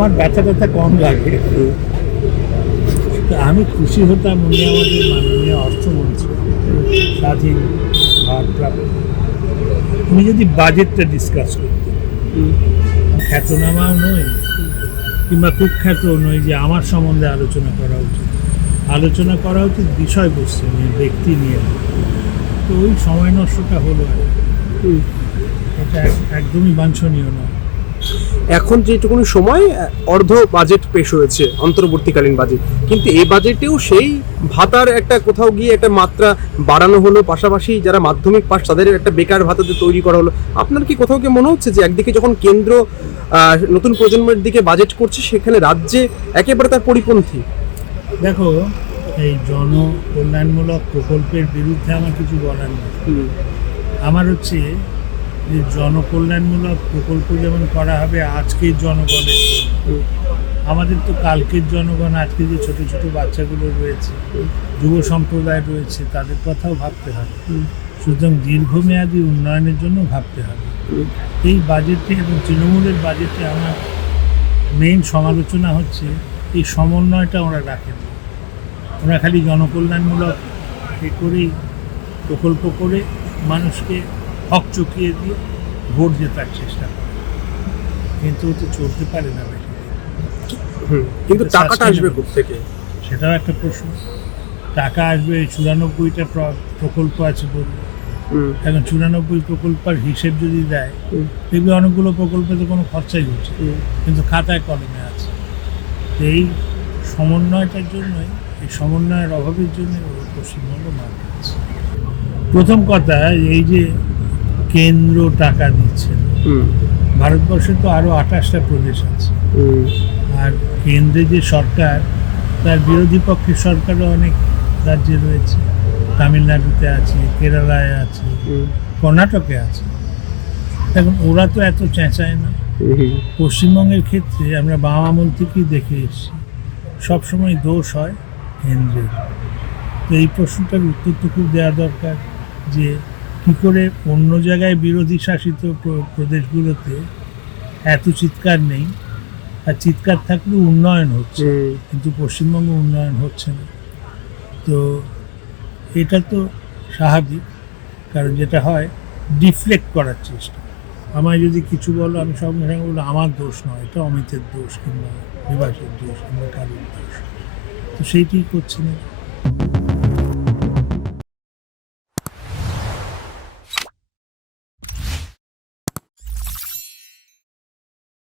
আমার ব্যথা ট্যাথা কম লাগে। তো আমি খুশি হতাম উনি আমাদের মাননীয় অর্থমন্ত্রী স্বাধীন ভারপ্রাপ্ত, উনি যদি বাজেটটা ডিসকাস করতেন। খ্যাতনামাও নই কিংবা কুখ্যাতও নই যে আমার সম্বন্ধে আলোচনা করা উচিত। আলোচনা করা উচিত বিষয়বস্তু নিয়ে, ব্যক্তি নিয়ে। তো ওই সময় নষ্টটা হলো আর কি। এটা একদমই বাঞ্ছনীয় নয়। এখন যেটুকুনি সময় অর্ধ বাজেট পেশ হয়েছে, অন্তর্বর্তীকালীন বাজেট, কিন্তু এই বাজেটেও সেই ভাতার একটা কোথাও গিয়ে একটা মাত্রা বাড়ানো হলো, পাশাপাশি যারা মাধ্যমিক পাস তাদের একটা বেকার ভাতাতে তৈরি করা হলো। আপনার কি কোথাও কি মনে হচ্ছে যে একদিকে যখন কেন্দ্র নতুন প্রজন্মের দিকে বাজেট করছে, সেখানে রাজ্যে একেবারে তার পরিপন্থী? দেখো, এই জনকল্যাণমূলক প্রকল্পের বিরুদ্ধে আমার কিছু বলার নেই। আমার হচ্ছে যে জনকল্যাণমূলক প্রকল্প যেমন করা হবে আজকের জনগণের, আমাদের তো কালকের জনগণ, আজকে যে ছোট ছোট বাচ্চাগুলো রয়েছে, যুব সম্প্রদায় রয়েছে, তাদের কথাও ভাবতে হবে। সুতরাং দীর্ঘমেয়াদী উন্নয়নের জন্য ভাবতে হবে। এই বাজেটে এবং তৃণমূলের বাজেটে আমার মেইন সমালোচনা হচ্ছে এই সমন্বয়টা ওরা রাখেন। ওরা খালি জনকল্যাণমূলক করেই প্রকল্প করে মানুষকে হক চকিয়ে দিয়ে ভোট জেতার চেষ্টা করে, কিন্তু ও তো চলতে পারে না বেশি। কিন্তু টাকাটা আসবে কোত্থেকে, সেটাও একটা প্রশ্ন। টাকা আসবে, 94টা প্রকল্প আছে বলবে। এখন 94 প্রকল্পের হিসেব যদি দেয়, দেখবে অনেকগুলো প্রকল্পে তো কোনো খরচাই হচ্ছে, কিন্তু খাতায় কলমে আছে। এই সমন্বয়টার জন্যই, এই সমন্বয়ের অভাবের জন্য পশ্চিমবঙ্গ মার খাচ্ছে। প্রথম কথা, এই যে কেন্দ্র টাকা দিচ্ছে, ভারতবর্ষে তো আরও 28টা প্রদেশ আছে, আর কেন্দ্রে যে সরকার, তার বিরোধী পক্ষের সরকারও অনেক রাজ্যে রয়েছে। তামিলনাড়ুতে আছে, কেরালায় আছে, কর্ণাটকে আছে। এখন ওরা তো এত চেঁচায় না। পশ্চিমবঙ্গের ক্ষেত্রে আমরা বাম আমল থেকেই দেখে এসেছি, সবসময় দোষ হয় কেন্দ্রের। তো এই প্রশ্নটার উত্তর তো খুব দেওয়া দরকার যে কী করে অন্য জায়গায় বিরোধী শাসিত প্রদেশগুলোতে এত চিৎকার নেই, আর চিৎকার থাকলেও উন্নয়ন হচ্ছে, কিন্তু পশ্চিমবঙ্গে উন্নয়ন হচ্ছে না। তো এটা তো স্বাভাবিক, কারণ যেটা হয় ডিফ্লেক্ট করার চেষ্টা। আমায় যদি কিছু বলো, আমি সঙ্গে সঙ্গে বলবো আমার দোষ নয়, এটা অমিতের দোষ কিংবা বিভাসের দোষ কিংবা কারোর দোষ। তো সেইটি করছে না।